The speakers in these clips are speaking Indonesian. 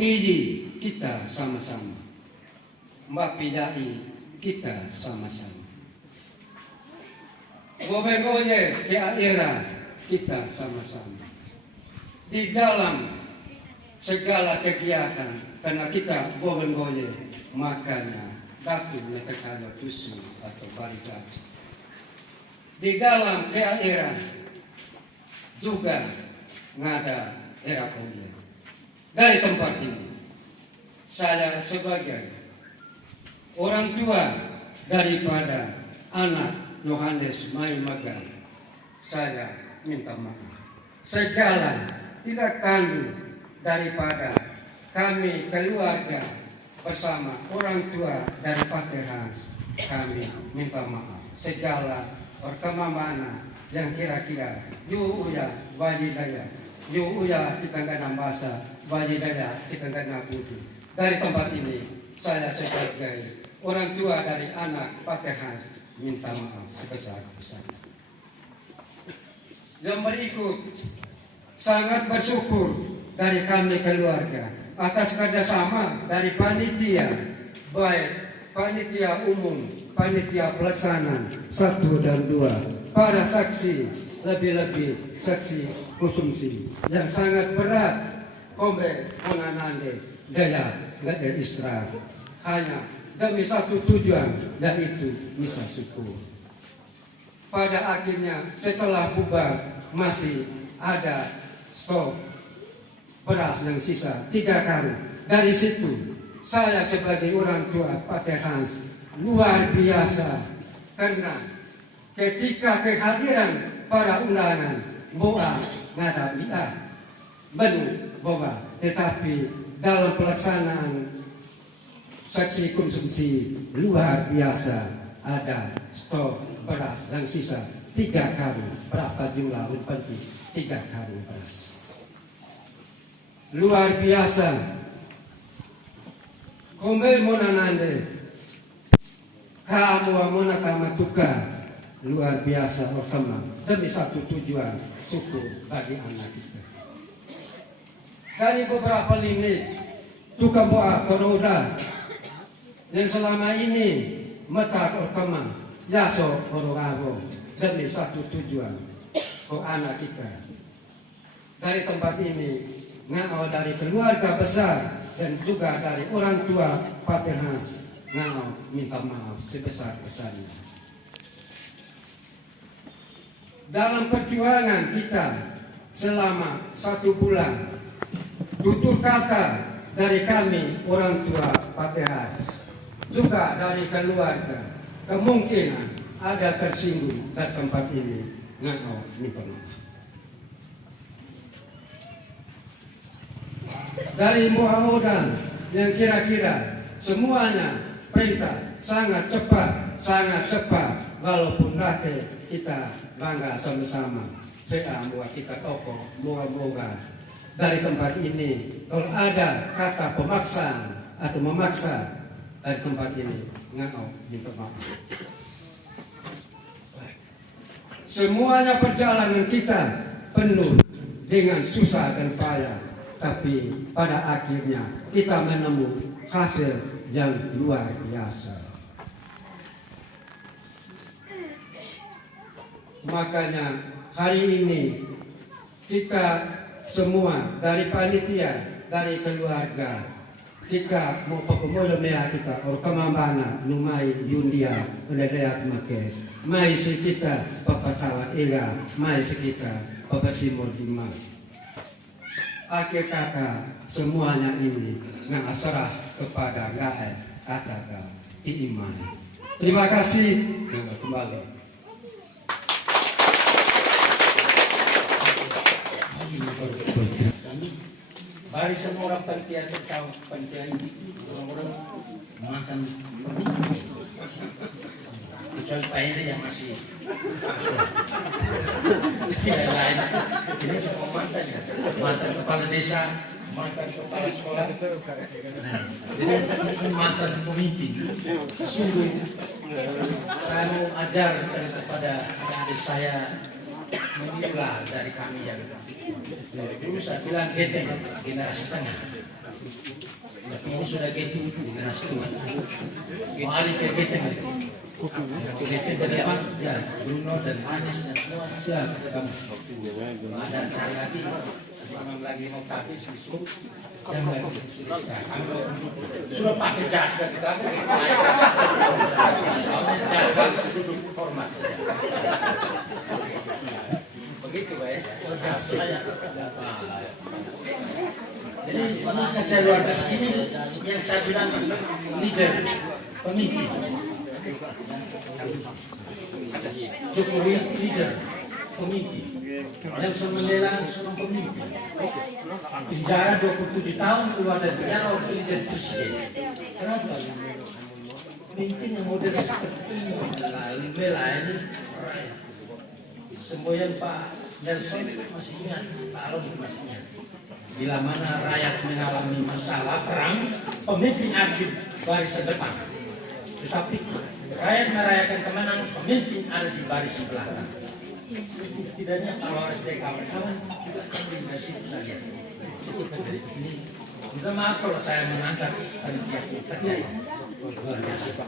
Idi kita sama-sama, mapidai kita sama-sama. Gobe-gobe keairan kita sama-sama. Di dalam segala kegiatan, karena kita gobe-gobe, makanya datu metekano tusu atau barikat. Di dalam keairan juga ngada era gobe. Dari tempat ini, saya sebagai orang tua daripada anak Yohanes Mai Magang, saya minta maaf. Segala tidak tanggung daripada kami keluarga bersama orang tua dari Pater Hans, kami minta maaf. Segala perkembangan yang kira-kira uya wajidaya, uya kita nggak nambasa, wajidaya kita nggak nabudu. Dari tempat ini, saya sebagai orang tua dari anak Pater Hans minta maaf sebesar-besarnya. Yang berikut, sangat bersyukur dari kami keluarga atas kerjasama dari panitia, baik panitia umum, panitia pelaksana 1 dan 2, para saksi, lebih-lebih saksi konsumsi yang sangat berat, kombe menanande daya nggak ada istirahat, hanya demi satu tujuan, yaitu misa syukur. Pada akhirnya setelah bubar masih ada stok beras yang sisa 3 karung. Dari situ saya sebagai orang tua Pater Hans luar biasa, karena ketika kehadiran para undangan boa ngada ia benu boga, tetapi dalam pelaksanaan saksi konsumsi luar biasa, ada stok beras yang sisa 3 karung. Berapa jumlah penting 3 karung beras. Luar biasa. Kombe monanande kamu amona kamatuka, luar biasa orkama demi satu tujuan syukur bagi anak kita. Dari beberapa lini tukang boa koroda yang selama ini mata orkama yaso kororaro demi satu tujuan anak kita. Dari tempat ini ngau dari keluarga besar dan juga dari orang tua Pater Hans, ngau minta maaf sebesar-besarnya. Dalam perjuangan kita selama 1 bulan, tutur kata dari kami orang tua Pater Hans, juga dari keluarga, kemungkinan ada tersinggung dari tempat ini, ngau minta maaf. Dari muamudan yang kira-kira semuanya perintah sangat cepat, walaupun nanti kita bangga sama-sama. Vea buat kita toko, moga-moga dari tempat ini kalau ada kata pemaksaan atau memaksa dari tempat ini, ngau minta maaf. Semuanya perjalanan kita penuh dengan susah dan payah, tapi pada akhirnya kita menemukan hasil yang luar biasa. Makanya hari ini kita semua dari panitia, dari keluarga, kita mau pemula merah kita orang kemambana numai yundia udah make mai kita papatawa ega mai kita papasimo dimai. Akhir kata semuanya ini ngasarah kepada Gae Ataga Tiimai. Terima kasih. Kembali. Bari semua orang panitia tahu panitia ini orang-orang makan kecuali Pak Hendri yang masih tidak lain. Ini semua mantan ya, mantan kepala desa, mantan kepala sekolah, nah, jadi ini mantan pemimpin. Sungguh saya mau ajar kepada adik saya, menirulah dari kami yang dulu saya bilang genteng generasi tengah. Tapi ini sudah gitu di keras tua. Mau alih ke gitu. Gitu ke depan, ya Bruno dan Anies dan semua siap kamu. Ada cari lagi, orang lagi mau kabis susu, jangan lagi sudah pakai jas kan kita. Kalau jas kan duduk format saja. Begitu baik. Jadi ini kerja luar biasa ini yang saya bilang leader, pemimpin. Jokowi leader, pemimpin. Nelson Mandela seorang pemimpin. Penjara 27 tahun keluar dari penjara waktu jadi presiden. Kenapa? Pemimpin yang model seperti ini melayani rakyat. Semboyan Pak Nelson masih ingat, Pak Alon masih ingat. Bila mana rakyat mengalami masalah perang, pemimpin ada di barisan depan. Tetapi rakyat merayakan kemenangan, pemimpin ada di barisan belakang. Setidaknya kalau harus dari kawan-kawan juga dari situ saja. Jadi ini sudah maaf kalau saya menangkap panitia percaya luar biasa.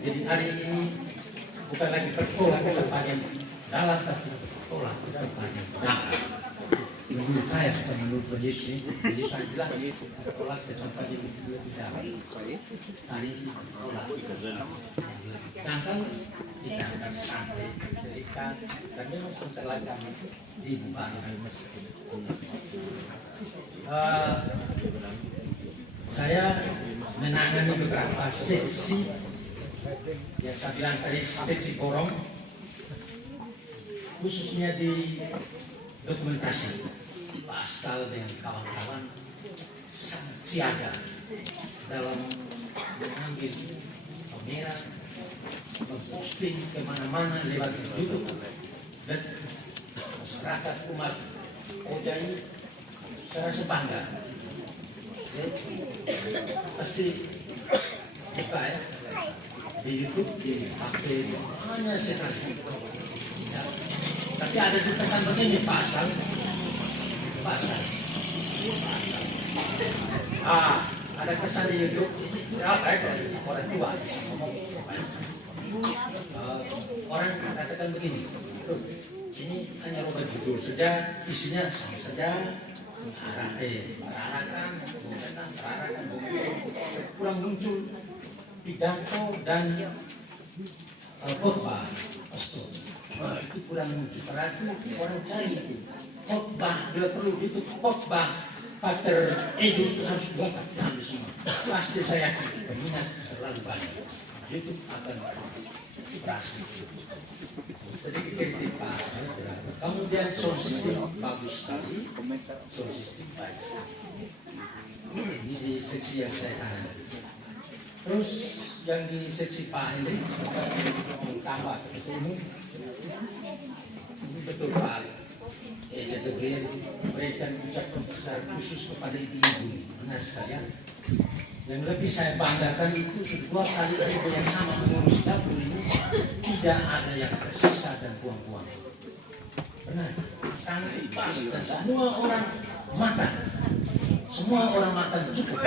Jadi hari ini bukan lagi bertolak ke tempat yang dalam, tapi bertolak ke tempat yang dalam. Menurut saya, bukan menurut Yesus, Yesus bilang bertolak ke tempat yang lebih dalam. Hari ini bertolak ke tempat yang lebih dangkal, kita akan santai cerita, dan memang sebentar lagi kami dibubarkan. Saya menangani beberapa seksi yang saya bilang tadi, seksi korong, khususnya di dokumentasi. Pascal dengan kawan-kawan sangat siaga dalam mengambil kamera, memposting kemana-mana lewat YouTube, dan masyarakat umat Oja ini saya rasa bangga. Ya, pasti buka ya di YouTube, di HP banyak sekali. Ya. Tapi ada juga pesan begini Pascal. Ada kesan di YouTube ini apa ya dari orang tua orang katakan begini, ini hanya rubah judul saja, isinya sama saja, perarakan, kurang muncul pidato dan khotbah pastor. Itu kurang muncul, karena itu orang cari itu khotbah, dia perlu itu khotbah pater itu harus lengkap dan semua. Pasti saya peminat terlalu banyak, itu akan berhasil. Sedikit kritik Pak, kemudian sound system bagus sekali, sound system baik sekali. Ini di seksi yang saya tahan. Terus yang di seksi Pak ini tambah ini betul Pak. Jatuhin berikan ucapan besar khusus kepada ibu-ibu, benar sekalian. Yang lebih saya banggakan itu sebuah kali ibu yang sama mengurus dapur ini tidak ada yang tersisa dan buang-buang. Benar, sangat pas dan semua orang makan, cukup.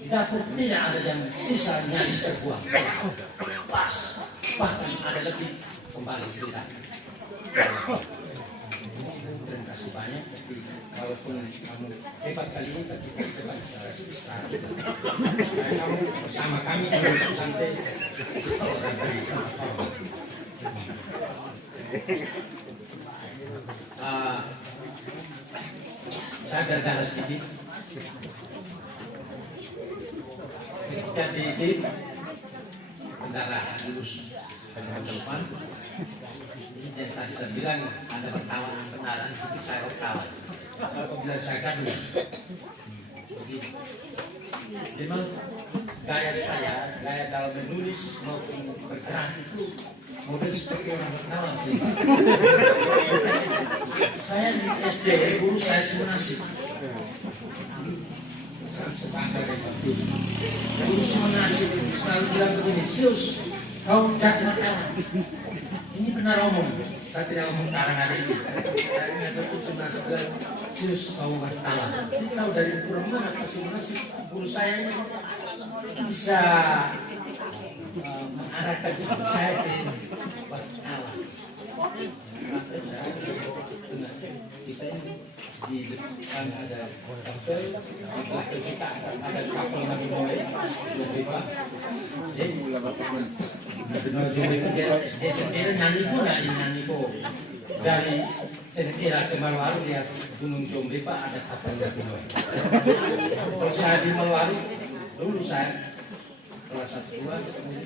Di dapur tidak ada yang sisa nyaris terbuang. Pas, bahkan ada lebih kembali tidak. Terima kasih banyak, tapi walaupun kamu hebat kali ini, tapi hebat secara istirahat juga. Kamu bersama kami duduk santai. Saya berkata sedikit. Ketika di kendaraan lurus ke depan, yang tadi saya bilang ada pertawanan kendaraan, itu saya bertawan. Apabila saya gaduh, begitu. Memang gaya saya, gaya dalam menulis maupun bergerak itu model seperti orang bertawan. Saya di SD guru saya semenasib. Saya sebangga dengan guru semenasib selalu bilang begini, Sius, Kau jadi wartawan. Ini benar omong. Saya tidak omong karang hari ini. Saya ingat betul sebenarnya serius kau wartawan. Jadi tahu dari kurang mana sebenarnya si guru saya ini bisa mengarahkan saya ke wartawan. Sampai saya kita ini di depan ada kapal, di belakang kita ada kapal Nabi Noe, Jumripa. Dia nyanyi pun dari era ke Marwaru lihat Gunung Jumripa ada kapal Nabi Noe. Kalau saya di Marwaru dulu saya kelas 1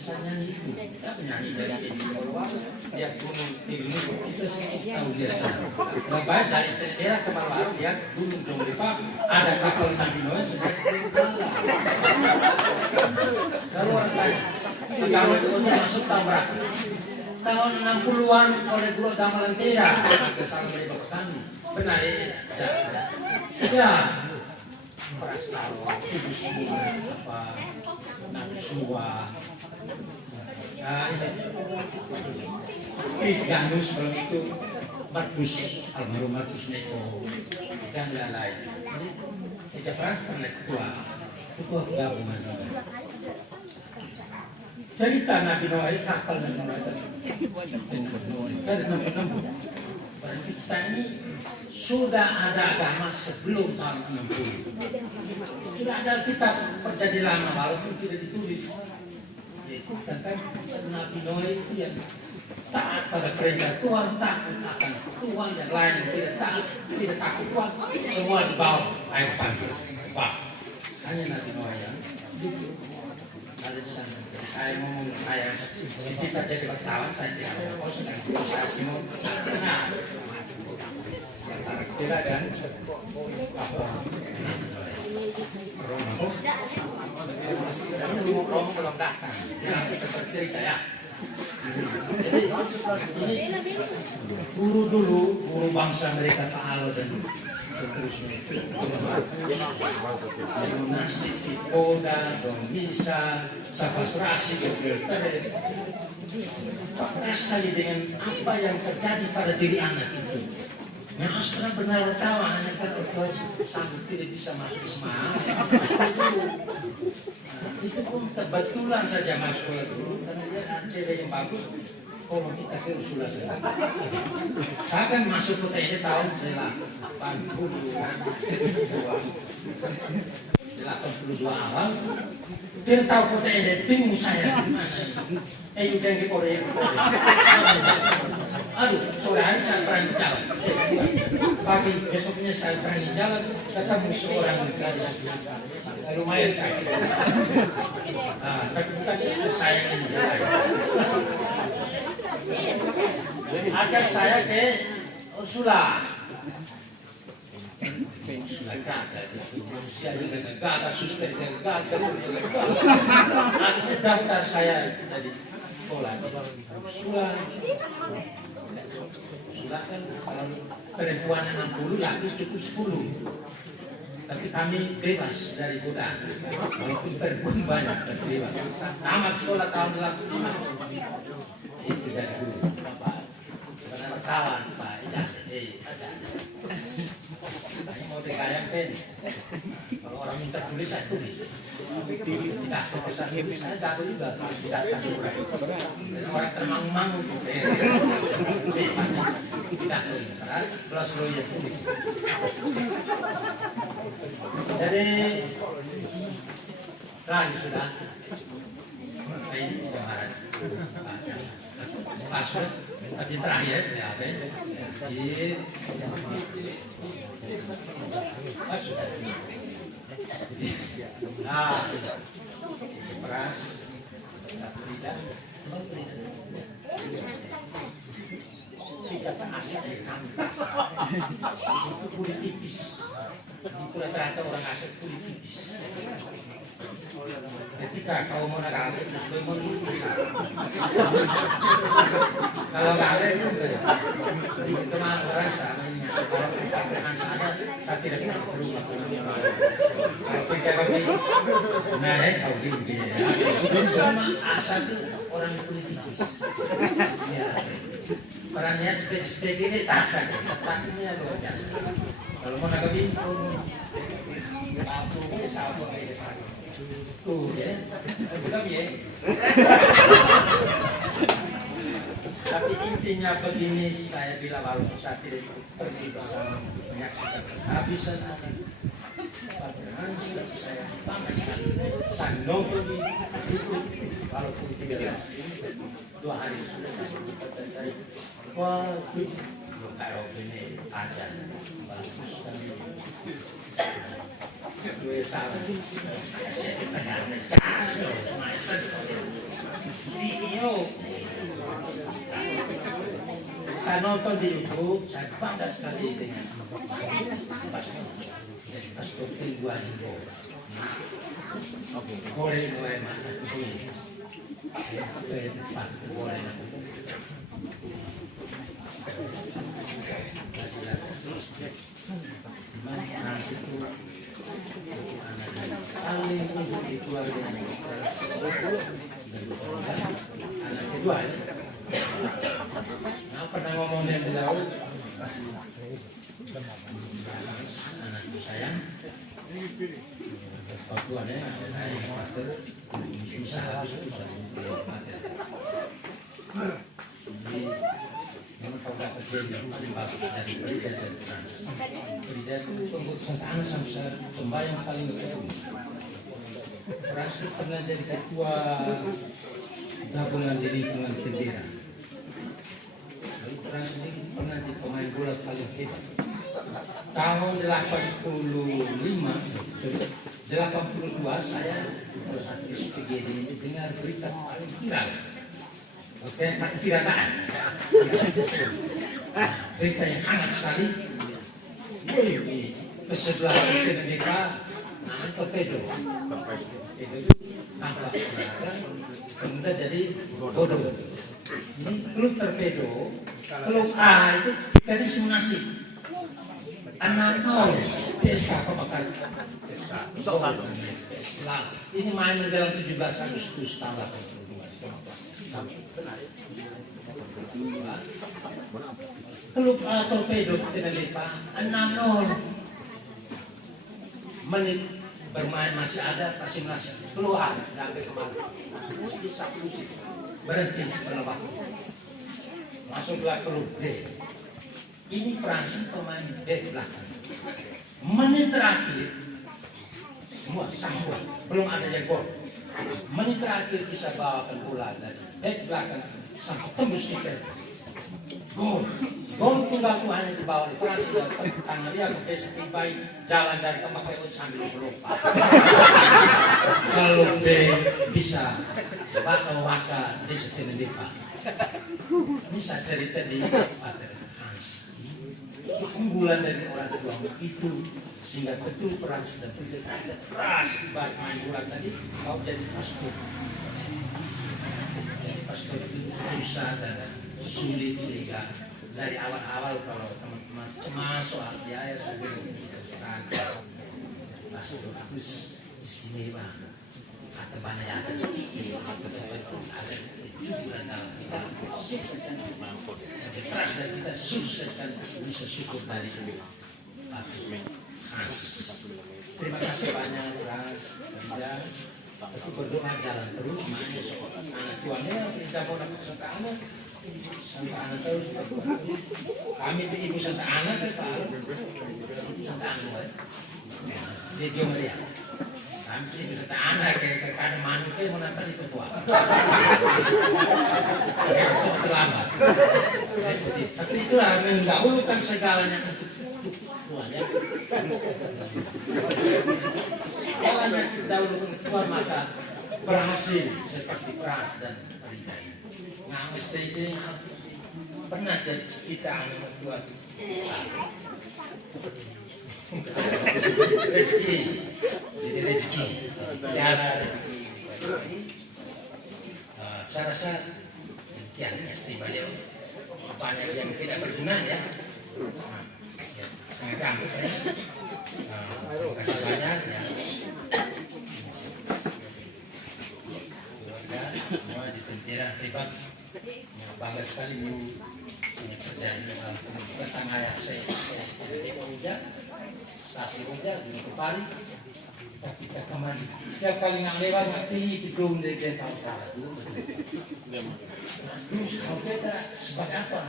saya nyanyi itu, kita penyanyi dari Marwaru lihat Gunung Jumripa kita tahu dia sana. Lebih dari era ke Marwaru lihat Gunung Jumripa ada kapal Nabi Noe sejak kalau orang tanya pertama itu masuk tahun berapa? Tahun 60-an oleh Guru Agama Lentera kesalahan dari Bapak kami. Benar ya? Ya. Prastawa, Ibu Semua, apa Naksua. Nah ini Ganus kalau itu Markus, almarhum Markus Neko dan lain-lain. Ini Eja Frans pernah ketua gabungan juga. Cerita Nabi Noe, kapal Nabi Noe dari berarti kita ini sudah ada agama sebelum tahun 60. Sudah ada kitab perjanjian lama walaupun tidak ditulis. Yaitu tentang Nabi Noe itu yang taat pada perintah Tuhan, takut akan Tuhan, yang lain yang tidak taat, tidak takut Tuhan, semua di bawah air banjir. Wah, hanya Nabi Noe yang itu ada di sana. Jadi saya ngomong saya cita jadi wartawan, saya tidak mau sedang saya semua. Nah, tidak kan? Apa? Ini Romo belum datang. Nanti kita bercerita ya. Jadi ini guru bangsa mereka Ta'ala dan seterusnya itu Simunasi, Tipoda, Donisa, Safasrasi, Gabriel peka sekali dengan apa yang terjadi pada diri anak itu. Memang sekarang benar tahu hanya kan orang sanggup tidak bisa masuk semangat. Itu pun kebetulan saja masuk dulu karena dia ada yang bagus. Kalau kita ke usulah saja. Saya kan masuk ke TNI tahun 82 awal. Dia tahu ke TNI bingung saya gimana ini. Udah di Korea. Aduh, sore hari saya berani jalan. Pagi besoknya saya berani jalan, ketemu seorang gadis. Lumayan cantik. Tapi bukan istri saya ini. Ajak saya ke Ursula. Ursula gagal. Manusia juga gagal, suster juga gagal. Akhirnya daftar saya jadi sekolah di Ursula. Ursula kan kalau perempuan 60, laki cukup 10. Tapi kami bebas dari godaan. Walaupun perempuan banyak dan bebas. Tamat sekolah tahun 85. Itu dari dulu. Sebenarnya kawan Pak, ada. Ini mau dikayang pen. Kalau orang minta tulis, saya tulis. Tidak, pesan tulis saya jago juga, terus tidak kasih surat. Dan orang termangu-mangu juga. Tidak, belas loya tulis. Jadi, terakhir sudah. Ini gambaran. Masuk, tapi terakhir ya, masuk. Nah, peras, tidak, tidak asal dari kantas. Itu kulit tipis. Itu rata-rata orang asal kulit tipis. Ketika kau mau nagawin, terus kau mau lulus. Kalau gawin itu itu mah merasa kalau kita dengan saya tidak bisa berubah. Kalau kita kami naik kau gini ya. Cuma asal itu orang politikus. Ya, perannya sebagai ini tak saja, takutnya luar biasa. Kalau mau nagawin aku sabu kayak tuh ya, belum ya. Tapi intinya begini, saya bilang walaupun saya tidak pergi bersama menyaksikan kehabisan anak Hans, tapi saya bangga sekali. Saya nongkrong di itu, walaupun tidak langsung 2 hari sudah saya berkata-kata, wah, kalau ini aja bagus kan. Gue salah, saya tegar mencari, cuma sedih. Video, saya nonton di YouTube, saya bangga sekali dengan Pastor Ridwan Jumbo. Boleh mulai mata ini, boleh nasi itu paling untuk di keluarga anak kedua ini. Nah, pernah ngomongnya beliau pas anakku sayang waktuannya saya mater bisa habis itu satu mater. Jadi memang kalau dapat jadi paling bagus dari Frida dan Frans. Frida itu pengikut santaan sampai sembahyang paling betul. Frans itu pernah jadi ketua gabungan di lingkungan Tendera. Frans sendiri pernah jadi pemain bola paling hebat. Tahun 82 saya kalau saat SPGD ini dengar berita paling viral. Oke, viralkan. Berita yang hangat sekali. Wih, kesebelasan Amerika, torpedo. Itu tampak kemudian jadi bodoh. Ini klub torpedo, klub A itu dikasih simulasi. 6-0 PSK pembakar. Ini main menjelang 17 Agustus tahun 82. Klub A torpedo Tenerife 6-0. Menit bermain masih ada, masih keluar sampai kemana? Bisa musik berhenti setelah waktu. Masuklah klub D. Ini Frans pemain D belakang. Menit terakhir semua sanggup, belum ada yang gol. Menit terakhir bisa bawakan bola dari D belakang sampai tembus kita. Gol. Gol tunggal itu hanya di bawah Frans dan tangan dia bisa tibai jalan dari tempat PU sambil melompat. Kalau D bisa waka di Tenerife. Ini saya cerita di Pater Hans. Keunggulan dari orang tua itu sehingga betul Frans dan tidak keras baik main bola tadi kau jadi pastor. Jadi pastor itu susah dan sulit sehingga dari awal-awal kalau teman-teman cemas soal biaya saya bilang tidak seragam. Pastor itu istimewa. Kata banyak ada itu ada kejujuran dalam kita sukseskan keras dan kita sukseskan bisa syukur dari Hans. Terima kasih banyak Hans dan itu berdoa jalan terus makanya seorang anak tuannya tidak mau dapat Santa Ana Santa Ana terus kami di Ibu Santa Ana kan Pak Santa Ana dia Dio Maria kami bisa tak anak kayak ada manusia mau nampak itu tua. Itu terlambat. Tapi itulah mendahulukan segalanya tuanya. Segalanya dahulukan Tuhan maka berhasil seperti Frans dan Frida. Nah, mesti ini pernah jadi cita anak berdua. Rezeki, jadi rezeki, piara rezeki. Saya rasa demikian pasti beliau banyak yang tidak berguna ya. Sangat cantik ya. Terima kasih banyak ya. Keluarga semua ditentukan. daerah hebat, bangga sekali punya kerjaan tentang ayah saya hujan, sasi hujan, di pari, kita kemana? Setiap kali nang lewat mati gedung dari tahu terus kau kita sebagai apa?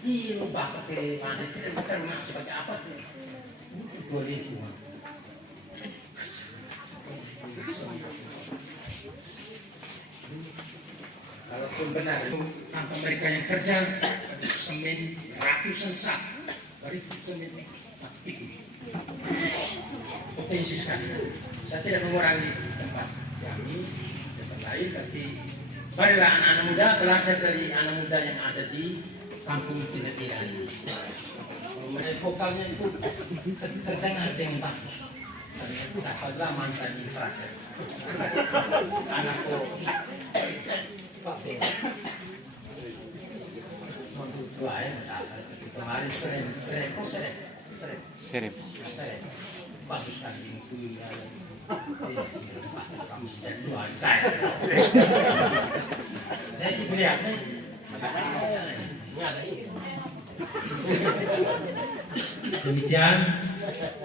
Iya, bapak ke mana? Bukan sebagai apa? Dua itu. Kalaupun benar itu tanpa mereka yang kerja, semen ratusan sak, berikan semen itu potensi sekali. Saya tidak mengurangi tempat kami, tempat lain, tapi marilah anak-anak muda belajar dari anak muda yang ada di kampung Tinapira ini. Vokalnya itu terdengar dengan bagus. Dapatlah mantan infrater. Anakku tua ya, kemarin sering bagus kan itu kamu sejak tua jadi melihatnya demikian.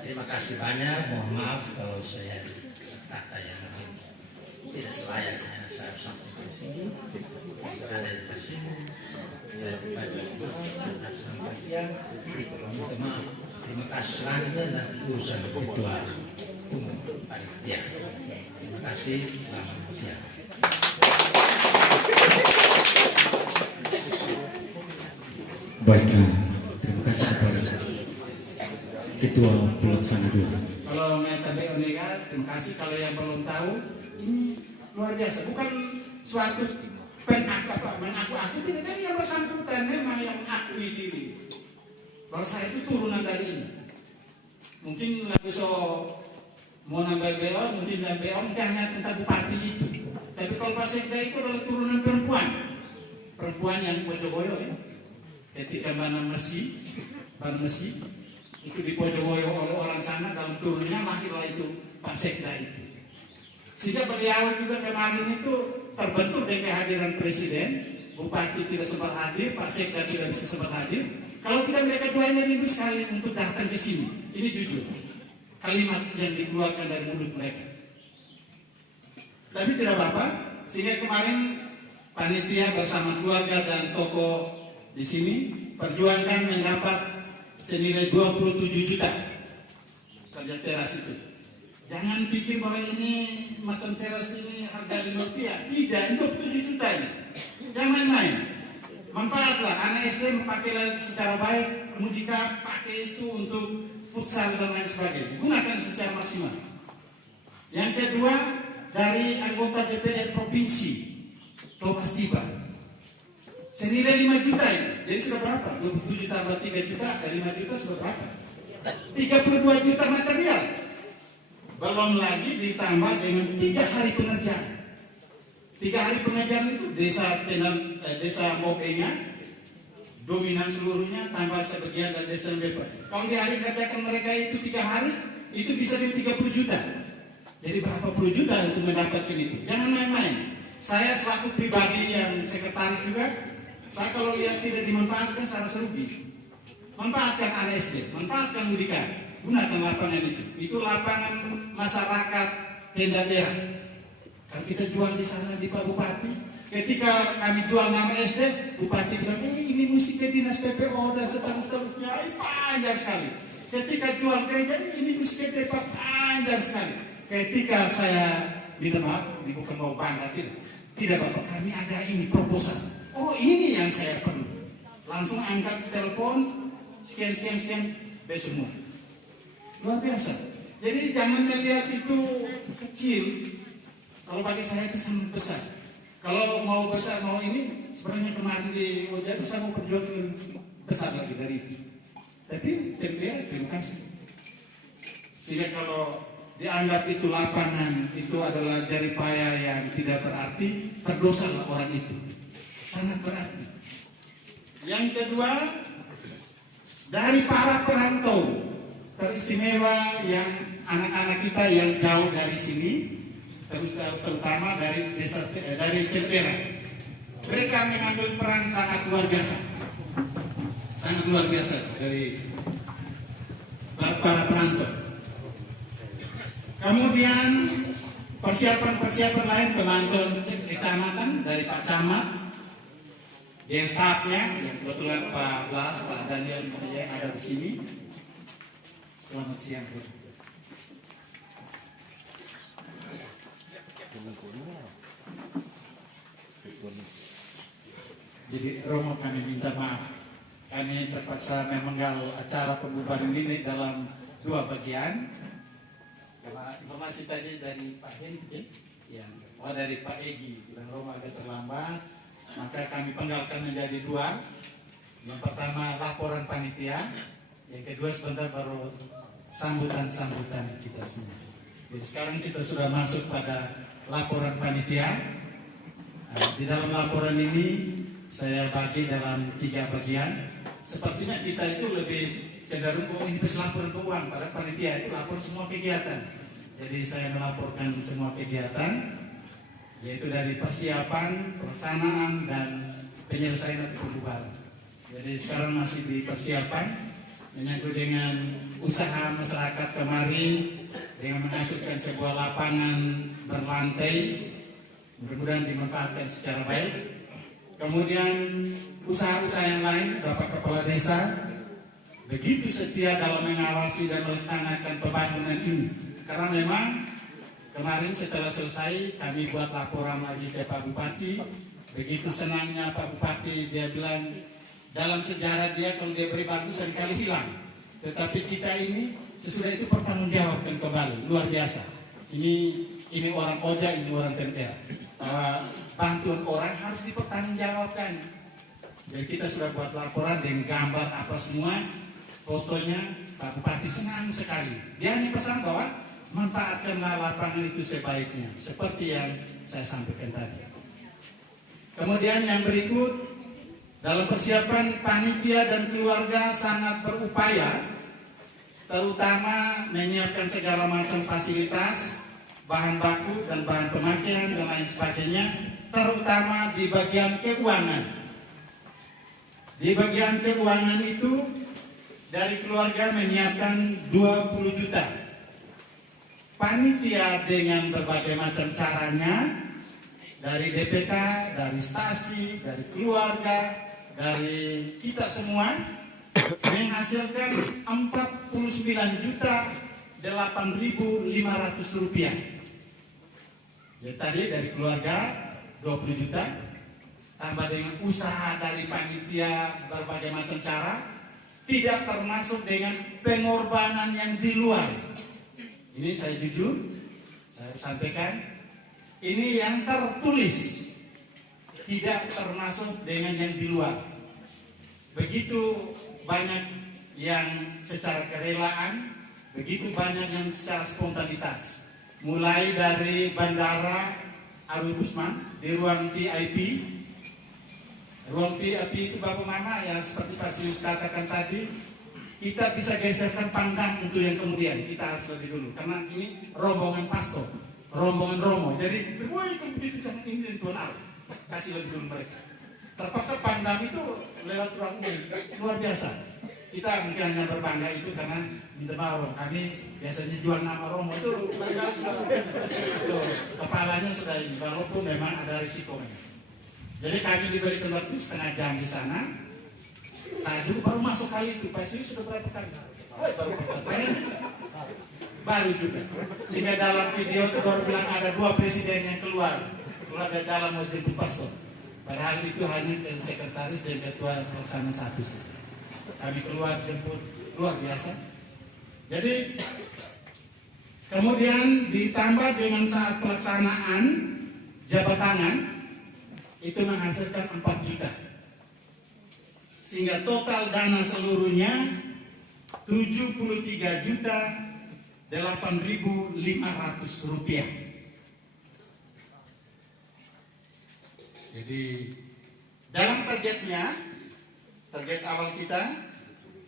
Terima kasih banyak, mohon maaf kalau saya kata yang tidak selayaknya saya sampaikan di sini. Ada yang tersinggung, saya pribadi dan sampaikan minta maaf. Terima kasih selanjutnya nanti urusan ketua umum panitia. Terima kasih, selamat siang. Baik, terima kasih kepada Ketua Pelaksana 2. Kalau Meta Omega, terima kasih. Kalau yang belum tahu, ini luar biasa. Bukan suatu mengaku tidak ada yang bersangkutan, memang yang mengakui diri. Kalau saya itu turunan dari ini. Mungkin lagi mau nambah BO, mungkin nambah BO, mungkin hanya tentang bupati itu. Tapi kalau Pak Sekda itu adalah turunan perempuan. Perempuan yang Pojogoyo ya. Ketika mana Mesi itu di Pojogoyo oleh orang sana, dalam turunnya lahirlah itu Pak Sekda itu. Sehingga beliau juga kemarin itu terbentuk dengan kehadiran presiden, bupati tidak sempat hadir, Pak Sekda tidak bisa sempat hadir. Kalau tidak mereka dua ini rindu sekali untuk datang ke sini. Ini jujur kalimat yang dikeluarkan dari mulut mereka. Tapi tidak apa-apa, sehingga kemarin panitia bersama keluarga dan tokoh di sini perjuangkan mendapat senilai 27 juta kerja teras itu. Jangan pikir bahwa ini macam teras ini harga Rp5. Tidak, 27 juta ini. Jangan main-main. Manfaatlah, anak SD mempakailah secara baik, Mudika pakai itu untuk futsal dan lain sebagainya. Gunakan secara maksimal. Yang kedua, dari anggota DPR Provinsi, Thomas Tiba. Senilai 5 juta ini. Jadi sudah berapa? 27 tambah 3 juta, dari 5 juta sudah berapa? 32 juta material. Belum lagi ditambah dengan 3 hari pengerjaan. 3 hari pengerjaan itu desa Mobenga dominan seluruhnya, tambah sebagian dari desa Bepa. Kalau di hari kerjakan mereka itu 3 hari, itu bisa di 30 juta. Jadi berapa puluh juta untuk mendapatkan itu? Jangan main-main. Saya selaku pribadi yang sekretaris juga, saya kalau lihat tidak dimanfaatkan, saya rasa rugi. Manfaatkan ASD, manfaatkan Mudika, gunakan lapangan itu. Itu lapangan masyarakat tenda daerah. Kalau kita jual di sana di Pak Bupati, ketika kami jual nama SD, Bupati bilang, ini musik ke dinas PPO dan seterusnya, panjang sekali. Ketika jual gereja, ini musik ke Depak, panjang sekali. Ketika saya minta maaf, ini bukan mau bangga, tidak apa-apa, kami ada ini proposal. Oh ini yang saya perlu. Langsung angkat telepon, sekian, semua. Luar biasa. Jadi jangan melihat itu kecil. Kalau bagi saya itu sangat besar. Kalau mau besar, mau ini, sebenarnya kemarin di Ojek saya mau perjuangan besar lagi dari itu. Tapi terima kasih. Sehingga kalau dianggap itu lapangan, itu adalah jeripaya yang tidak berarti, berdosalah orang itu. Sangat berarti. Yang kedua, dari para perantau teristimewa yang anak-anak kita yang jauh dari sini, terutama dari desa dari Terbera. Mereka mengambil peran sangat luar biasa. Sangat luar biasa dari para perantau. Kemudian persiapan lain pemantauan kecamatan dari Pak Camat, yang stafnya, yang kebetulan Pak Blas, Pak Daniel yang ada di sini. Selamat siang, Bu. Jadi Romo, kami minta maaf. Kami terpaksa memenggal acara pembubaran ini dalam 2 bagian. Karena informasi tadi dari Pak Henry, dari Pak Egi, dan Romo agak terlambat, maka kami penggalkan menjadi 2. Yang pertama laporan panitia, yang kedua sebentar baru sambutan kita semua. Jadi sekarang kita sudah masuk pada laporan panitia. Di dalam laporan ini saya bagi dalam 3 bagian. Sepertinya kita itu lebih cenderung ini laporan keuangan, pada panitia itu lapor semua kegiatan. Jadi saya melaporkan semua kegiatan, yaitu dari persiapan, pelaksanaan, dan penyelesaian atau pembubaran. Jadi sekarang masih di persiapan, menyangkut dengan usaha masyarakat kemarin dengan menghasilkan sebuah lapangan berlantai, mudah-mudahan dimanfaatkan secara baik. Kemudian usaha-usaha yang lain, Bapak Kepala Desa begitu setia dalam mengawasi dan melaksanakan pembangunan ini. Karena memang kemarin setelah selesai kami buat laporan lagi ke Pak Bupati. Begitu senangnya Pak Bupati, dia bilang dalam sejarah dia kalau dia beri bagus sekali hilang. Tetapi kita ini sesudah itu pertanggungjawabkan kembali, luar biasa. Ini orang Oja, ini orang Tempera. Bantuan orang harus dipertanggungjawabkan. Jadi kita sudah buat laporan dengan gambar apa semua, fotonya. Pak Bupati senang sekali. Dia hanya pesan bahwa manfaatkanlah lapangan itu sebaiknya, seperti yang saya sampaikan tadi. Kemudian yang berikut, dalam persiapan panitia dan keluarga sangat berupaya, terutama menyiapkan segala macam fasilitas, bahan baku dan bahan pemakaian dan lain sebagainya, terutama di bagian keuangan. Di bagian keuangan itu dari keluarga menyiapkan 20 juta. Panitia dengan berbagai macam caranya, dari DPK, dari stasi, dari keluarga, dari kita semua, menghasilkan 49.8.500 rupiah. Jadi tadi dari keluarga 20 juta, tambah dengan usaha dari panitia berbagai macam cara, tidak termasuk dengan pengorbanan yang di luar. Ini saya jujur, saya sampaikan, ini yang tertulis, tidak termasuk dengan yang di luar. Begitu banyak yang secara kerelaan, begitu banyak yang secara spontanitas. Mulai dari Bandara Arul Busman di ruang VIP. Ruang VIP itu Bapak Mama yang seperti Pak Sius katakan tadi, kita bisa geserkan pandang untuk yang kemudian. Kita harus lebih dulu, karena ini rombongan pastor, rombongan Romo. Jadi, wah itu begitu kan ini Tuhan Allah. Kasih lebih dulu mereka. Terpaksa pandang itu lewat ruang umum, luar biasa. Kita mungkin hanya berbangga itu karena minta maaf, kami biasanya jual nama Romo itu mereka sudah itu, kepalanya sudah ini, walaupun memang ada risikonya. Jadi kami diberi waktu setengah jam di sana. Saya juga baru masuk kali itu, Pak Sius sudah berapa kali? Baru juga. Sehingga dalam video itu baru bilang ada 2 presiden yang keluar dari dalam mau jemput pastor. Padahal itu hanya sekretaris dan ketua pelaksana 1. Kami keluar jemput, luar biasa. Jadi kemudian ditambah dengan saat pelaksanaan jabat tangan itu menghasilkan 4 juta. Sehingga total dana seluruhnya 73.8.500 rupiah. Jadi dalam targetnya, target awal kita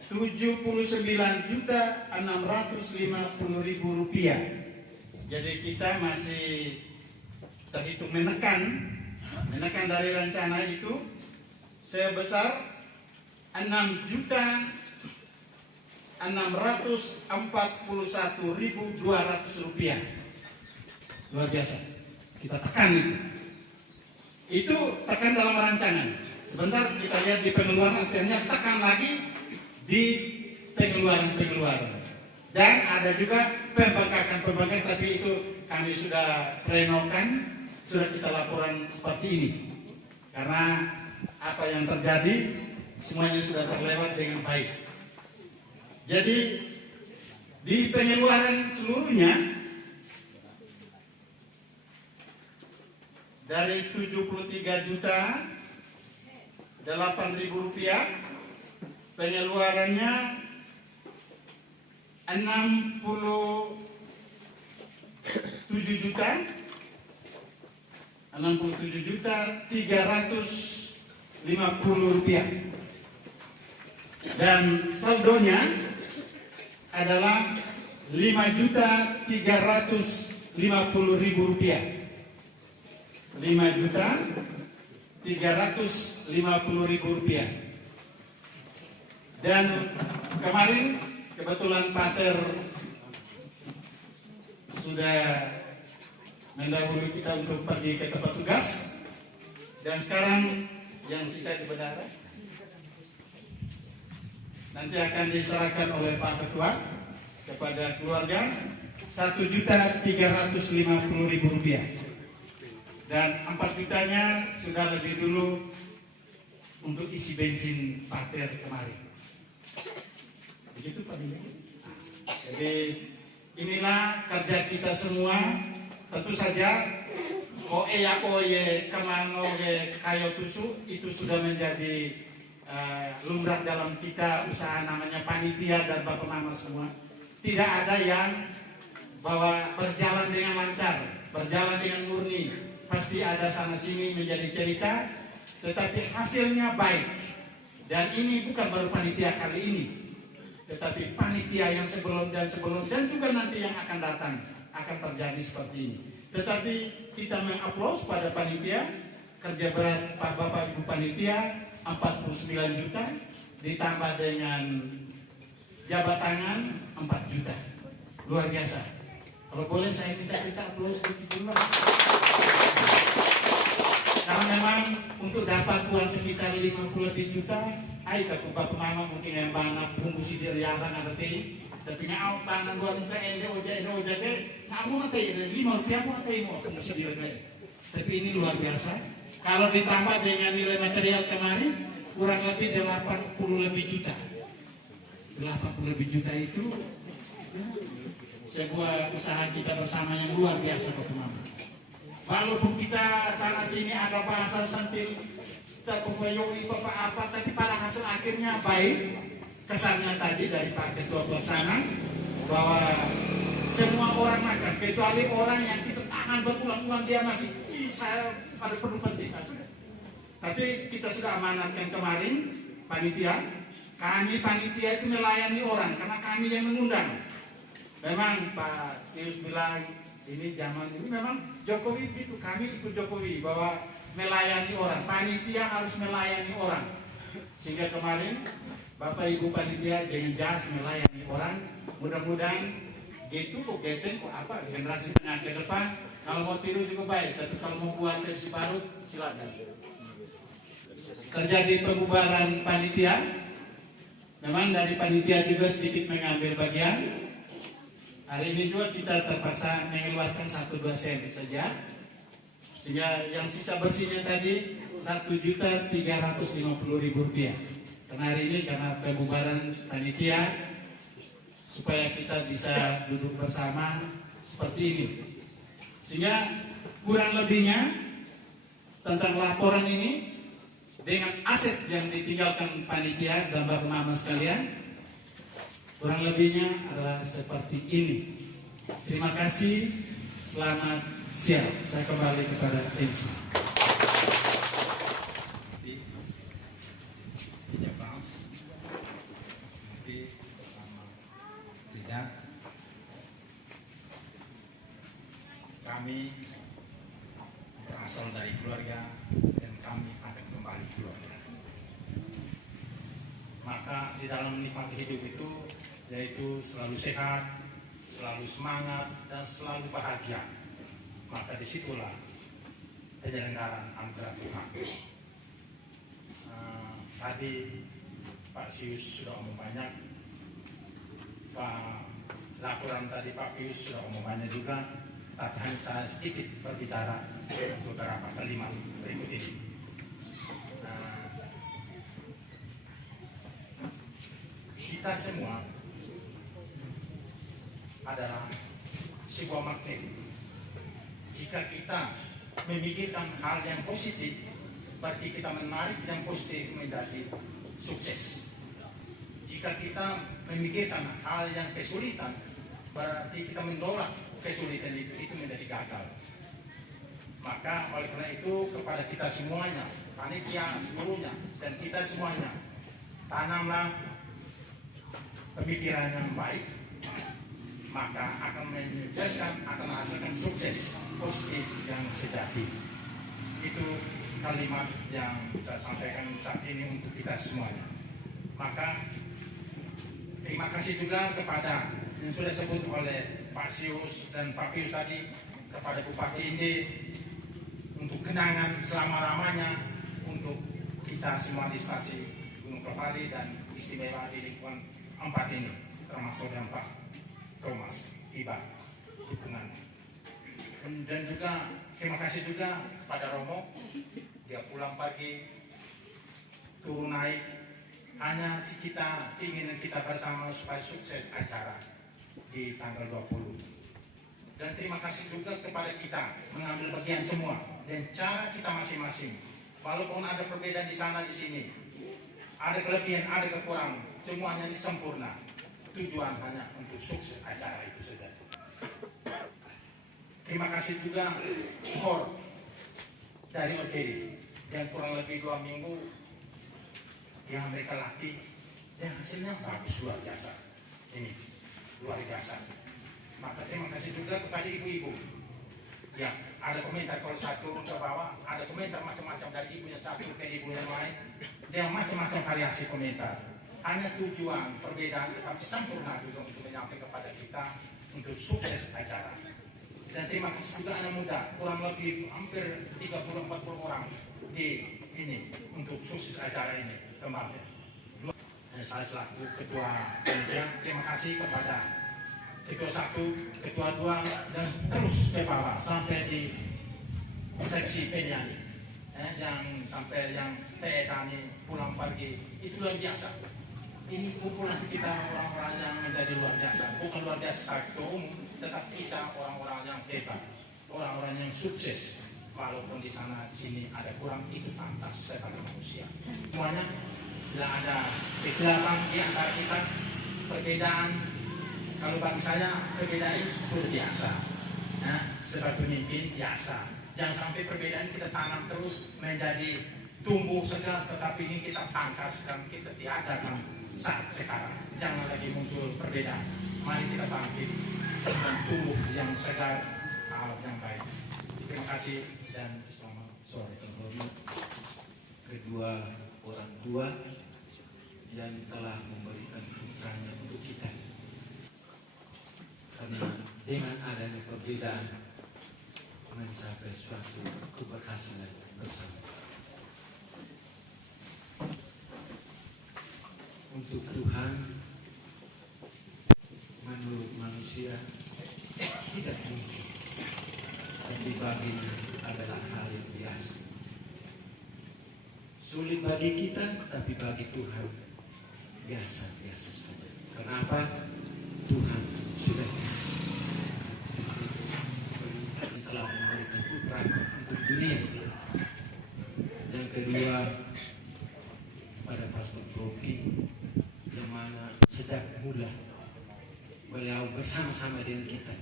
79.650.000 rupiah. Jadi kita masih terhitung menekan menekan dari rencana itu sebesar 6.641.200 rupiah. Luar biasa. Kita tekan itu. Itu tekan dalam rancangan. Sebentar kita lihat di pengeluaran, akhirnya tekan lagi di pengeluaran. Dan ada juga pembengkakan, tapi itu kami sudah plenokan, sudah kita laporan seperti ini. Karena apa yang terjadi semuanya sudah terlewat dengan baik. Jadi di pengeluaran seluruhnya dari 73.008.000 rupiah, pengeluarannya 67.350 rupiah, dan saldonya adalah 5.350.000 rupiah. 5.350.000 rupiah. Dan kemarin kebetulan Pater sudah mendahului kita untuk pergi ke tempat tugas, dan sekarang yang sisa di bendara nanti akan diserahkan oleh Pak Ketua kepada keluarga 1.350.000 rupiah, dan 4 jutanya sudah lebih dulu untuk isi bensin Pater kemarin. Begitu Pak Dini. Jadi inilah kerja kita semua. Tentu saja oye kemano kayo tusuk itu sudah menjadi lumrah dalam kita usaha namanya panitia dan Bapak Mama semua. Tidak ada yang bahwa berjalan dengan lancar, berjalan dengan murni. Pasti ada sana sini menjadi cerita, tetapi hasilnya baik. Dan ini bukan baru panitia kali ini, tetapi panitia yang sebelum dan juga nanti yang akan datang akan terjadi seperti ini. Tetapi kita mengaplaus pada panitia, kerja berat Pak Bapak Ibu panitia 49 juta ditambah dengan jabat tangan 4 juta. Luar biasa. Kalau boleh saya minta kita aplaus begitu dulu. Karena memang untuk dapat uang sekitar 50 lebih juta, ay tak Bapak Mama mungkin yang banyak bungkus dari abang ada teh, tapi ngau banan dua muka ende oja ke, ngamu nanti 5 rupiah mau nanti mau bungkus dia lagi. Tapi ini luar biasa. Kalau ditambah dengan nilai material kemarin kurang lebih 80 lebih juta. 80 lebih juta itu sebuah usaha kita bersama yang luar biasa Bapak Mama. Walaupun kita sana sini ada bahasa sentil kita pembayoi apa, tapi pada hasil akhirnya baik. Kesannya tadi dari Pak Ketua Pelaksana bahwa semua orang makan, kecuali orang yang kita tahan berulang-ulang dia masih saya pada perlu penting. Tapi kita sudah amanatkan kemarin panitia. Kami panitia itu melayani orang karena kami yang mengundang. Memang Pak Sius bilang ini zaman ini memang Jokowi gitu, kami ikut Jokowi bahwa melayani orang, panitia harus melayani orang. Sehingga kemarin Bapak Ibu panitia dengan jas melayani orang. Mudah-mudahan gitu kok geteng kok apa generasi tengah ke depan kalau mau tiru juga baik, tapi kalau mau buat versi baru silakan. Terjadi pembubaran panitia. Memang dari panitia juga sedikit mengambil bagian. Hari ini juga kita terpaksa mengeluarkan 1-2 sen saja. Sehingga yang sisa bersihnya tadi 1.350.000 rupiah. Karena hari ini karena pembubaran panitia supaya kita bisa duduk bersama seperti ini. Sehingga kurang lebihnya tentang laporan ini dengan aset yang ditinggalkan panitia dan Bapak Mama sekalian, kurang lebihnya adalah seperti ini. Terima kasih, selamat siang. Saya kembali kepada MC. Kami berasal dari keluarga di dalam menikmati hidup itu yaitu selalu sehat, selalu semangat, dan selalu bahagia. Maka disitulah penyelenggaraan anugerah Tuhan. Tadi Pak Sius sudah omong banyak, Pak laporan tadi Pak Pius sudah omong banyak juga, tapi hanya saya sedikit berbicara untuk beberapa kalimat berikut ini. Kita semua adalah sebuah magnet. Jika kita memikirkan hal yang positif, berarti kita menarik yang positif menjadi sukses. Jika kita memikirkan hal yang kesulitan, berarti kita menolak kesulitan itu menjadi gagal. Maka oleh karena itu kepada kita semuanya, panitia seluruhnya, dan kita semuanya, tanamlah pemikiran yang baik, maka akan menyukseskan, akan menghasilkan sukses positif yang sejati. Itu kalimat yang saya sampaikan saat ini untuk kita semuanya. Maka terima kasih juga kepada yang sudah disebut oleh Pak Sius dan Pak Pius tadi, kepada Bupati Inde untuk kenangan selama-lamanya untuk kita semua di stasi Gunung Kelvali dan istimewa di lingkungan 4 ini, termasuk dengan Pak Thomas Iba dukungan. Dan juga terima kasih juga kepada Romo, dia pulang pagi turun naik, hanya kita ingin kita bersama supaya sukses acara di tanggal 20. Dan terima kasih juga kepada kita mengambil bagian semua dan cara kita masing-masing, walaupun ada perbedaan di sana di sini, ada kelebihan, ada kekurangan, semuanya sempurna. Tujuan hanya untuk sukses acara itu saja. Terima kasih juga KOR dari OKD yang kurang lebih 2 minggu yang mereka latih, dan hasilnya bagus, luar biasa. Ini luar biasa. Maka terima kasih juga kepada ibu-ibu. Ya, ada komentar kalau saya turun ke bawah, ada komentar macam-macam dari ibu yang satu ke ibu yang lain, dan macam-macam variasi komentar. Hanya tujuan perbedaan tetapi sempurna juga untuk menyampaikan kepada kita untuk sukses acara. Dan terima kasih juga anak muda, kurang lebih hampir 30-40 orang di ini untuk sukses acara ini kembali. Saya selaku ketua panitia, terima kasih kepada ketua 1, ketua 2, dan terus ke bawah sampai di seksi penyanyi, yang sampai yang tani pulang pagi, itu luar biasa. Ini kumpulan kita orang-orang yang menjadi luar biasa, bukan luar biasa secara ketua umum, tetapi kita orang-orang yang hebat, orang-orang yang sukses. Walaupun di sana sini ada kurang, itu pantas sebagai manusia. Semuanya bila ada kekhilafan di antara kita, perbedaan, kalau bagi saya perbedaan itu sudah biasa. Nah, sebagai pemimpin biasa. Jangan sampai perbedaan kita tanam terus menjadi tumbuh segar, tetapi ini kita pangkas dan kita tiadakan saat sekarang. Jangan lagi muncul perbedaan. Mari kita bangkit dan tumbuh yang segar, yang baik. Terima kasih dan selamat sore. Terhormat kedua orang tua yang telah memberikan putranya untuk kita. Karena dengan adanya perbedaan mencapai suatu keberhasilan bersama. Untuk Tuhan, menurut manusia tidak mungkin, tapi baginya adalah hal yang biasa. Sulit bagi kita, tapi bagi Tuhan biasa-biasa saja. Kenapa? Tuhan sudah biasa. Tuhan telah memberikan putra untuk dunia. Yang kedua, pada Pastor Proki, yang mana sejak mula beliau bersama-sama dengan kita,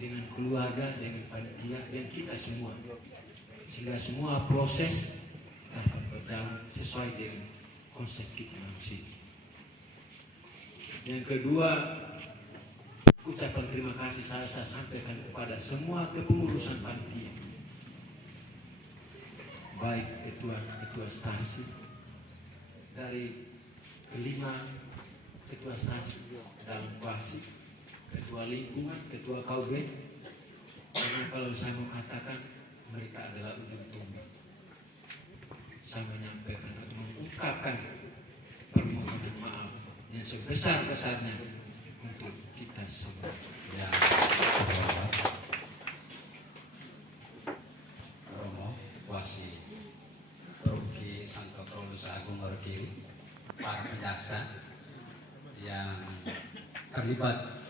dengan keluarga, dengan panitia, dan kita semua, sehingga semua proses dapat berjalan sesuai dengan konsep kita manusia. Yang kedua, ucapan terima kasih saya sampaikan kepada semua kepengurusan panitia, baik ketua stasi dari kelima ketua stasi dalam koalisi, ketua lingkungan, ketua KUB. Karena kalau saya mau katakan mereka adalah ujung tombak. Saya menyampaikan atau mengungkapkan permohonan maaf yang sebesar-besarnya untuk kita semua. Ya, Romo Wasi Ruki Santo Paulus Agung Orkiri, para penjasa yang terlibat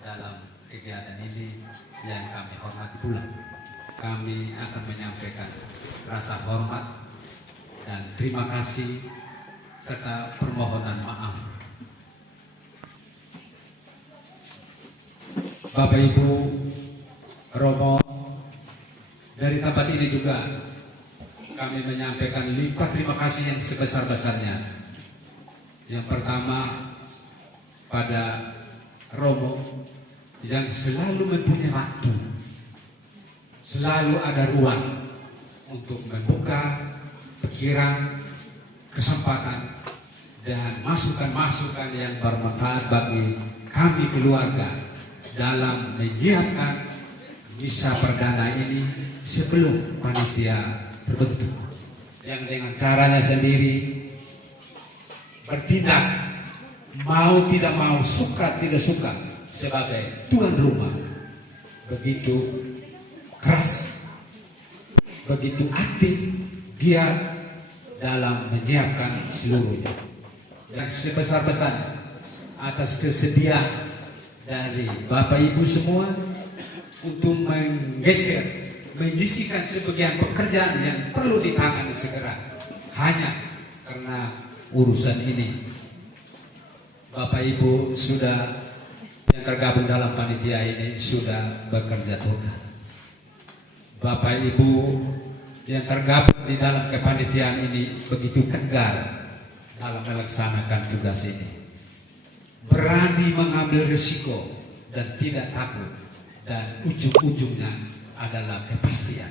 dalam kegiatan ini yang kami hormati pula. Kami akan menyampaikan rasa hormat dan terima kasih serta permohonan maaf. Bapak Ibu Romo, dari tempat ini juga kami menyampaikan limpah terima kasih yang sebesar-besarnya. Yang pertama pada Romo yang selalu mempunyai waktu, selalu ada ruang untuk membuka pikiran, kesempatan, dan masukan-masukan yang bermanfaat bagi kami keluarga dalam menyiapkan misa perdana ini sebelum panitia terbentuk, yang dengan caranya sendiri bertindak mau tidak mau, suka tidak suka sebagai tuan rumah, begitu keras, begitu aktif giat dalam menyiapkan seluruhnya. Dan sebesar-besarnya atas kesediaan dari Bapak Ibu semua untuk menggeser, menyisihkan sebagian pekerjaan yang perlu ditangani segera hanya karena urusan ini. Bapak Ibu sudah yang tergabung dalam panitia ini sudah bekerja total. Bapak Ibu yang tergabung di dalam kepanitiaan ini begitu tegar dalam melaksanakan tugas ini, berani mengambil risiko dan tidak takut, dan ujung-ujungnya adalah kepastian.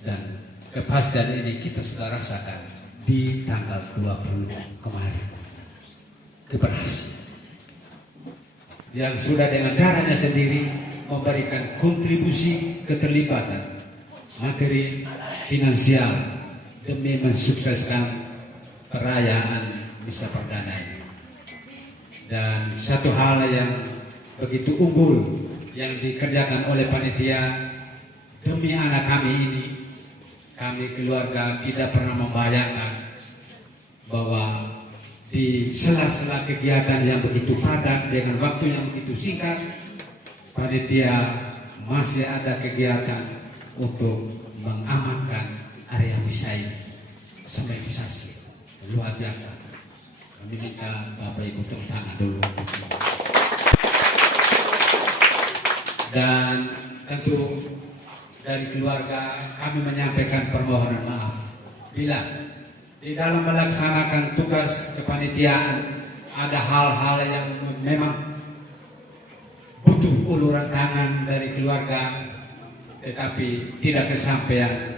Dan kepastian ini kita sudah rasakan di tanggal 20 kemarin. Keberhasilan yang sudah dengan caranya sendiri memberikan kontribusi keterlibatan materi, finansial demi mensukseskan perayaan misa perdana ini. Dan satu hal yang begitu unggul yang dikerjakan oleh panitia demi anak kami ini, kami keluarga tidak pernah membayangkan bahwa di sela-sela kegiatan yang begitu padat dengan waktu yang begitu singkat, panitia masih ada kegiatan untuk mengamankan area misa ini sampai misasi. Luar biasa. Kami minta Bapak Ibu tepuk tangan dulu. Dan tentu dari keluarga kami menyampaikan permohonan maaf bila di dalam melaksanakan tugas kepanitiaan ada hal-hal yang memang butuh uluran tangan dari keluarga tetapi tidak kesampaian.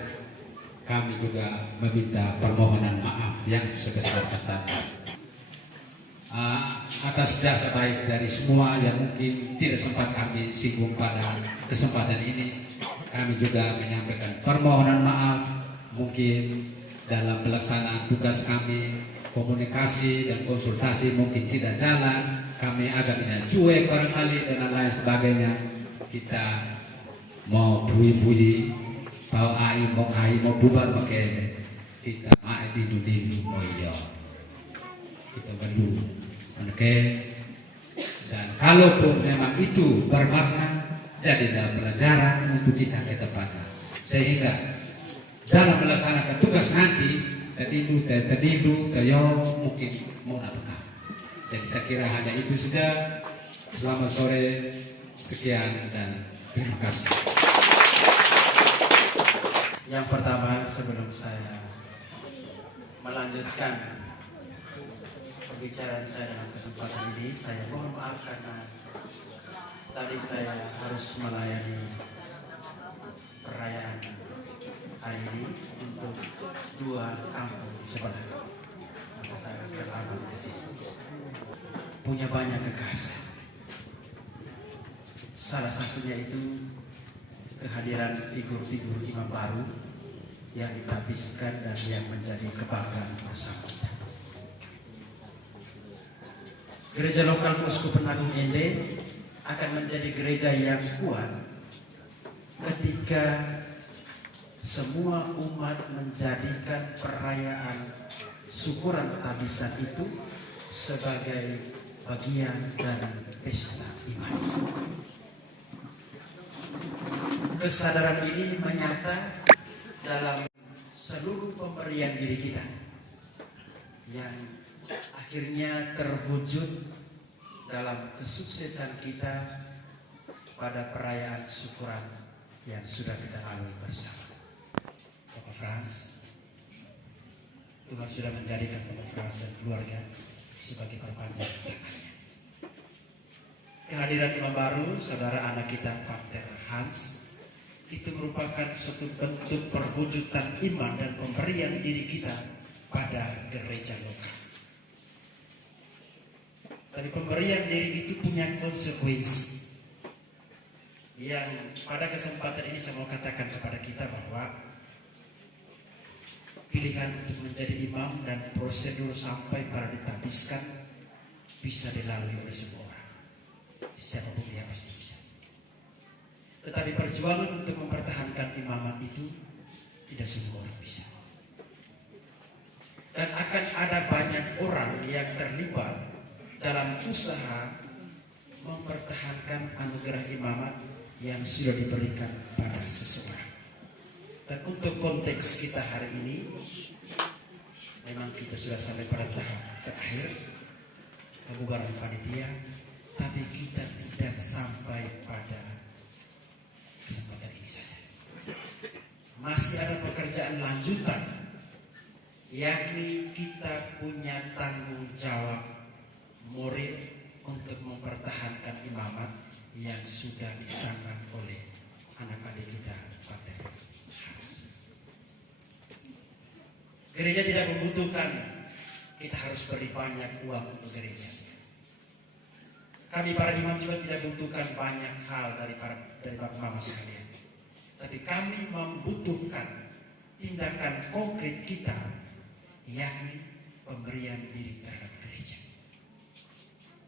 Kami juga meminta permohonan maaf yang sebesar-besarnya atas jasa baik dari semua yang mungkin tidak sempat kami singgung pada kesempatan ini. Kami juga menyampaikan permohonan maaf mungkin dalam pelaksanaan tugas kami, komunikasi dan konsultasi mungkin tidak jalan, kami agaknya cuek barangkali dan lain sebagainya. Kita mau bui-bui, mau ai, mau kai, mau bubar makanya kita mau di dunia mau iya, kita berdua, oke. Dan kalaupun memang itu bermakna, jadilah pelajaran untuk kita ke depannya, sehingga dalam melaksanakan tugas nanti terdindu, mungkin mau apakah. Jadi saya kira hanya itu saja. Selamat sore, sekian dan terima kasih. Yang pertama, sebelum saya melanjutkan pembicaraan saya dalam kesempatan ini, saya mohon maaf karena tadi saya harus melayani perayaan hari ini untuk dua kampung di sebelah, maka saya terlambat ke sini. punya banyak kekhasan. Salah satunya itu kehadiran figur-figur imam baru yang ditabiskan dan yang menjadi kebanggaan bersama kita. Gereja lokal Keuskupan Agung Ende akan menjadi gereja yang kuat ketika semua umat menjadikan perayaan syukuran tabisan itu sebagai bagian dari pesta iman. Kesadaran ini menyata dalam seluruh pemberian diri kita yang akhirnya terwujud dalam kesuksesan kita pada perayaan syukuran yang sudah kita lalui bersama. Bapak Frans, Tuhan sudah menjadikan Bapak Frans dan keluarga sebagai perpanjangan tangannya. Kehadiran imam baru, saudara anak kita Pater Hans, itu merupakan suatu bentuk perwujudan iman dan pemberian diri kita pada gereja lokal. Tapi pemberian diri itu punya konsekuensi yang pada kesempatan ini saya mau katakan kepada kita bahwa pilihan untuk menjadi imam dan prosedur sampai pada ditabiskan bisa dilalui oleh semua orang. Siapapun dia pasti bisa. Tetapi perjuangan untuk mempertahankan imamat itu tidak semua orang bisa. Dan akan ada banyak orang yang terlibat dalam usaha mempertahankan anugerah imamat yang sudah diberikan pada seseorang. Dan untuk konteks kita hari ini, memang kita sudah sampai pada tahap terakhir pembubaran panitia, tapi kita tidak sampai pada kesempatan ini saja. Masih ada pekerjaan lanjutan, yakni kita punya tanggung jawab moral untuk mempertahankan imamat yang sudah disandang oleh anak-adik kita Pater Hans. Gereja tidak membutuhkan kita harus beri banyak uang untuk gereja. Kami para imam juga tidak membutuhkan banyak hal dari Bapak Mama sekalian. Tapi kami membutuhkan tindakan konkret kita, yakni pemberian diri terhadap gereja.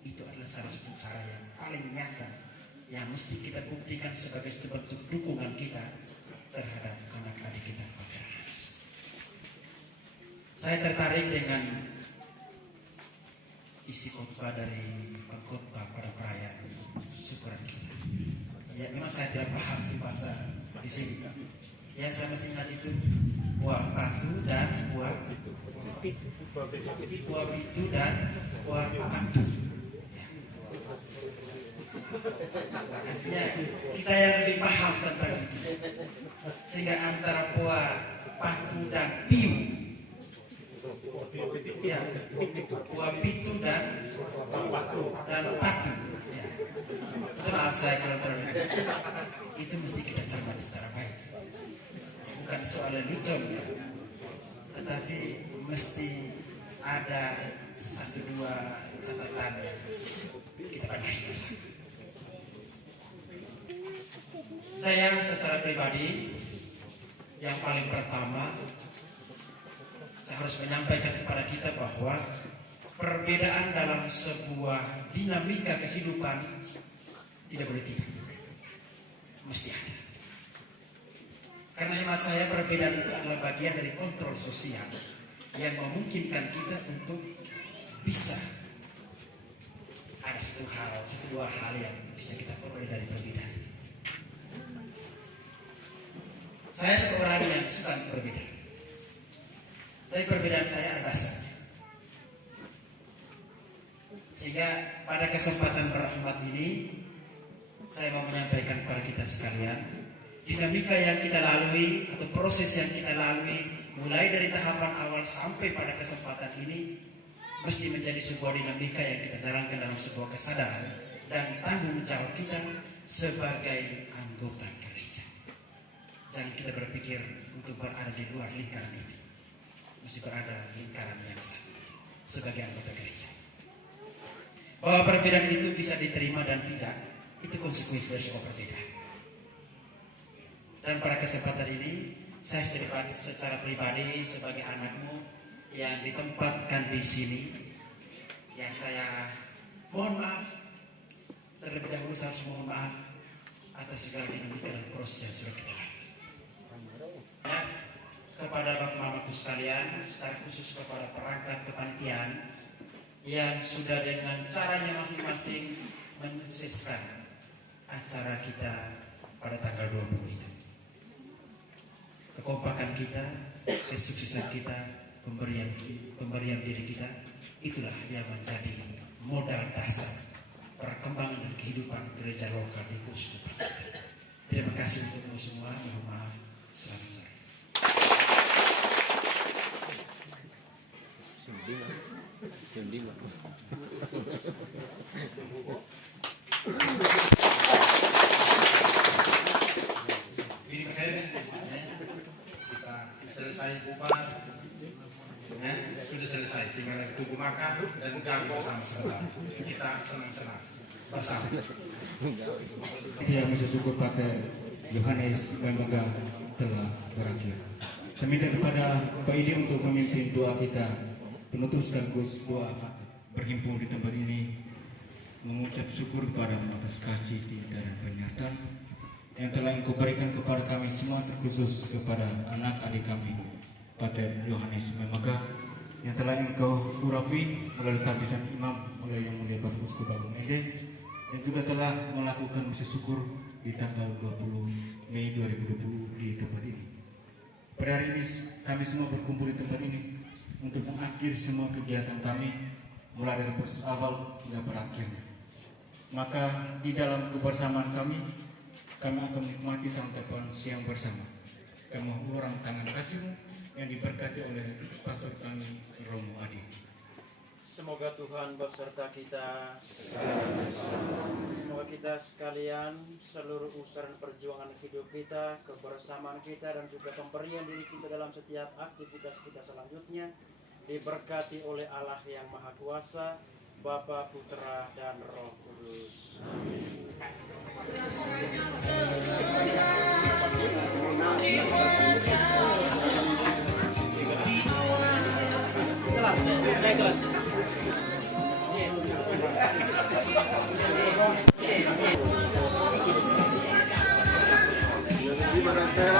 Itu adalah salah satu cara yang paling nyata yang mesti kita buktikan sebagai bentuk dukungan kita terhadap anak-adik kita Pater Hans. Saya tertarik dengan isi khotbah dari pengkhotbah pada perayaan syukuran kita. Ya memang saya tidak paham sih bahasa di sini. Yang saya masih ingat itu buah batu dan buah bitu dan buah batu. Artinya kita yang lebih paham tentang itu, sehingga antara buah batu dan piu, ya, buah pitu dan batu, ya. Itu maaf saya kalau terlalu itu mesti kita cermati secara baik, bukan soal lucu, ya. Tetapi mesti ada satu dua catatan yang kita benahi bersama. Saya secara pribadi yang paling pertama saya harus menyampaikan kepada kita bahwa perbedaan dalam sebuah dinamika kehidupan tidak boleh tidak, mesti ada. Karena hemat saya perbedaan itu adalah bagian dari kontrol sosial yang memungkinkan kita untuk bisa ada satu dua hal yang bisa kita peroleh dari perbedaan itu. Saya seorang yang suka berbeda. Dari perbedaan saya ada dasarnya. Sehingga pada kesempatan berrahmat ini, saya mau menyampaikan kepada kita sekalian, dinamika yang kita lalui atau proses yang kita lalui, mulai dari tahapan awal sampai pada kesempatan ini, mesti menjadi sebuah dinamika yang kita jalankan dalam sebuah kesadaran dan tanggung jawab kita sebagai anggota gereja. Jangan kita berpikir untuk berada di luar lingkaran itu, mesti berada di lingkaran yang satu sebagai anggota gereja. Bahwa perbedaan itu bisa diterima dan tidak, itu konsekuensi dari sebuah perbedaan. Dan pada kesempatan ini, saya secara pribadi sebagai anakmu yang ditempatkan di sini, yang saya mohon maaf, terlebih dahulu saya harus mohon maaf atas segala dinamika dan proses yang sudah kita lalui. Kepada Bapak Mamaku sekalian, secara khusus kepada perangkat kepanitiaan yang sudah dengan caranya masing-masing menyukseskan acara kita pada tanggal 20 itu. Kekompakan kita, kesuksesan kita, pemberian diri kita, itulah yang menjadi modal dasar perkembangan dan kehidupan gereja lokal di Kuskupan kita. Terima kasih untuk semua. Mohon maaf. Selamat sore. Kita selesai bubar, sudah selesai. Tinggal tunggu makan dan kami bersama sebentar. Kita senang-senang bersama. Yang bisa syukur pada Yohanes Memegang telah berakhir. Saya minta kepada Pak Idi untuk memimpin doa kita penutup sekaligus doa berhimpun di tempat ini, mengucap syukur kepada atas kasih cinta dan penyertaan yang telah Engkau berikan kepada kami semua, terkhusus kepada anak adik kami Pater Yohanes Memegang yang telah Engkau urapi melalui tabisan imam oleh Yang Mulia Bapak Uskup Agung Ede, dan juga telah melakukan misa syukur di tanggal 20 Mei 2020 di tempat ini. Pada hari ini kami semua berkumpul di tempat ini untuk mengakhiri semua kegiatan kami mulai dari proses awal hingga berakhirnya. Maka di dalam kebersamaan kami akan menikmati santapan siang bersama. Kami orang tangan kasih-Mu yang diberkati oleh pastor kami Romo Adi. Semoga Tuhan beserta kita. Semoga kita sekalian, seluruh usaha dan perjuangan hidup kita, kebersamaan kita, dan juga pemberian diri kita dalam setiap aktivitas kita selanjutnya diberkati oleh Allah yang Maha Kuasa, Bapa, Putra, dan Roh Kudus. Amin. Gimana saya